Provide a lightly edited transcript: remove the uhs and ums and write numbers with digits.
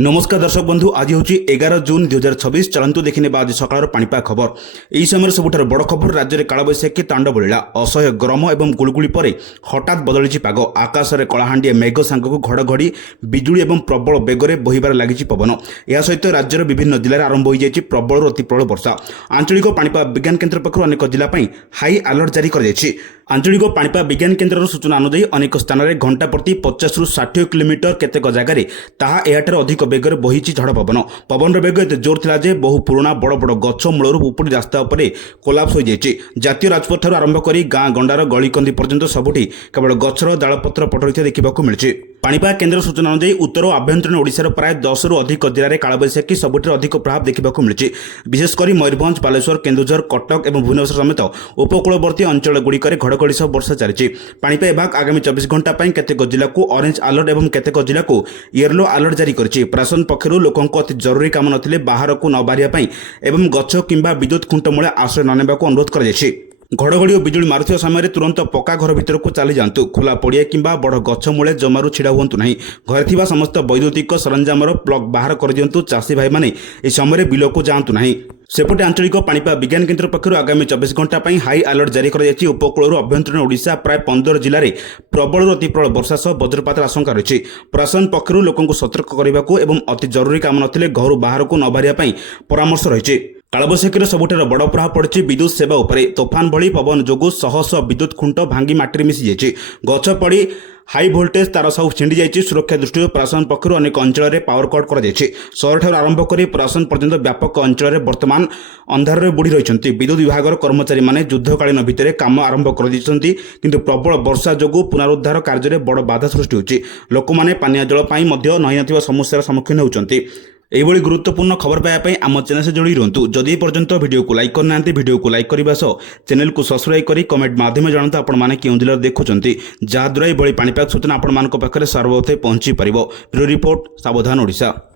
नमस्कार दर्शक बंधु आज हूँ 11 जून 2026 चलतु देखने आज सकाल पाणीपाग खबर। यही समय सबुठार बड़ खबर राज्य में कालबैशाखी तांडव बोलिला। असह्य गरम और गुलगुली पर हठात बदली पाग। आकाश में कलाहांडिया मेघ सांगक घड़घड़ी बिजुली और प्रबल बेगर बोहबार लगी पवन। यह सहित राज्यर विभिन्न जिले आरंभ हो जाए प्रबल अति प्रबल वर्षा। आंचलिक पाणीपाग विज्ञान केन्द्र पक्षर अनेक जिला हाई अलर्ट जारी कर आंचलिक पाणीपाग विज्ञान केन्द्र सूचना अनुसार अनेक स्थान में घंटा प्रति 50 ରୁ 60 किलोमीटर केतेक जगार ताहा एहाठार अधिक बेगर बही झड़ पवन। पवन बेग एत जोर थिला जे बहु पुराना बड़ बड़ गछ मूलर उपुड़ी रास्ता उपर कोलाप्स हो जाए। जातीय राजपथ ठार आरंभ कर गाँ गंडार गलिकंदी पर्यंत सबुठी केवल गछर डालपत्र पटरिता देखा मिली। पाणीपाग केन्द्र सूचना अनुसार उत्तर और आभ्यंतरीण ओडिशार प्राय 10 ରୁ अधिक जिले में कालबैशाखी सबुठी अधिक प्रभाव देखा मिली। विशेषकर मयूरभंज बालेश्वर केन्दुझर कटक और भुवनेश्वर समेत उपकूलवर्ती अंचल गुड़िक घड़घड़ी सह वर्षा चली। पाणीपाग विभाग आगामी 24 घंटा केतेक जिला को ऑरेंज अलर्ट और केतेक जिला को येलो अलर्ट जारी कर प्रशासन पक्षर लोकों अति जरूरी काम नथिले बाहर को न बाहरिया एवं गछ किंबा विद्युत खुंट मूले आश्रय न नेबाकू अनुरोध कर घड़घड़ी और बिजुली मारुवा समय तुरंत पक्का घर भीतर को चली जातु। खोला पड़िया किंबा बड़ गछ मूले जमारू छिड़ा हुंतु नहीं। घर थिबा समस्त वैद्युतिक सरंजामर प्लग बाहर कर दियंतु। चाषी भाई माने ए समय बिल को जातु नहीं। सेपटे आंचलिक पाणीपाग विज्ञान केन्द्र पक्षर आगामी 24 घंटा हाई अलर्ट जारी कर उपकूल आभ्यंतरीण ओडिशा प्राय 15 जिले में प्रबल अति प्रबल वर्षा सह वज्रपात आशंका रही। प्रशासन पक्षर लोकों सतर्क करने और अति जरूरी काम नथिले घर बाहर को न बाहरिया परामर्श रही। कालबैशाखी सबुठार बड़ प्रभाव पड़ी विद्युत सेवा उपरे। तोफान भली पवन जोगु शह शह विद्युत खुंट भांगी माटी मिसी जाए। गछ पड़ी हाई भोल्टेज तार सब छिंडी जाए। सुरक्षा दृष्टि प्रशासन पक्षर अनेक अंचल में पावर कट कर सहर ठार आरंभ कर प्रशासन पर्यंत व्यापक अंचल में बर्तमान अंधार में बुड़ी रही। विद्युत विभाग कर्मचारी माने युद्धकालीन भितर काम आरंभ कर प्रबल वर्षा जोगु पुनरुद्धार कार्य में बड़ बाधा सृष्टि होती। लोक मैंने पानीय जल नई न समस्यार सम्मुखीन होती। यही गुरुत्वपूर्ण खबर पाइबापी आम चैनल से जोड़ी रुहतु। जदि पर्यंत वीडियो को लाइक करना वीडियो को लाइक करने सह चैनल को सब्सक्राइब कर कमेंट माध्यम जानते आपण केउं जिले देखुंत जहाद्वारा यह पाणीपाग सूचना आपण पाखे सर्वप्रथम पहुंची पार। ब्यूरो रिपोर्ट सावधान ओडिशा।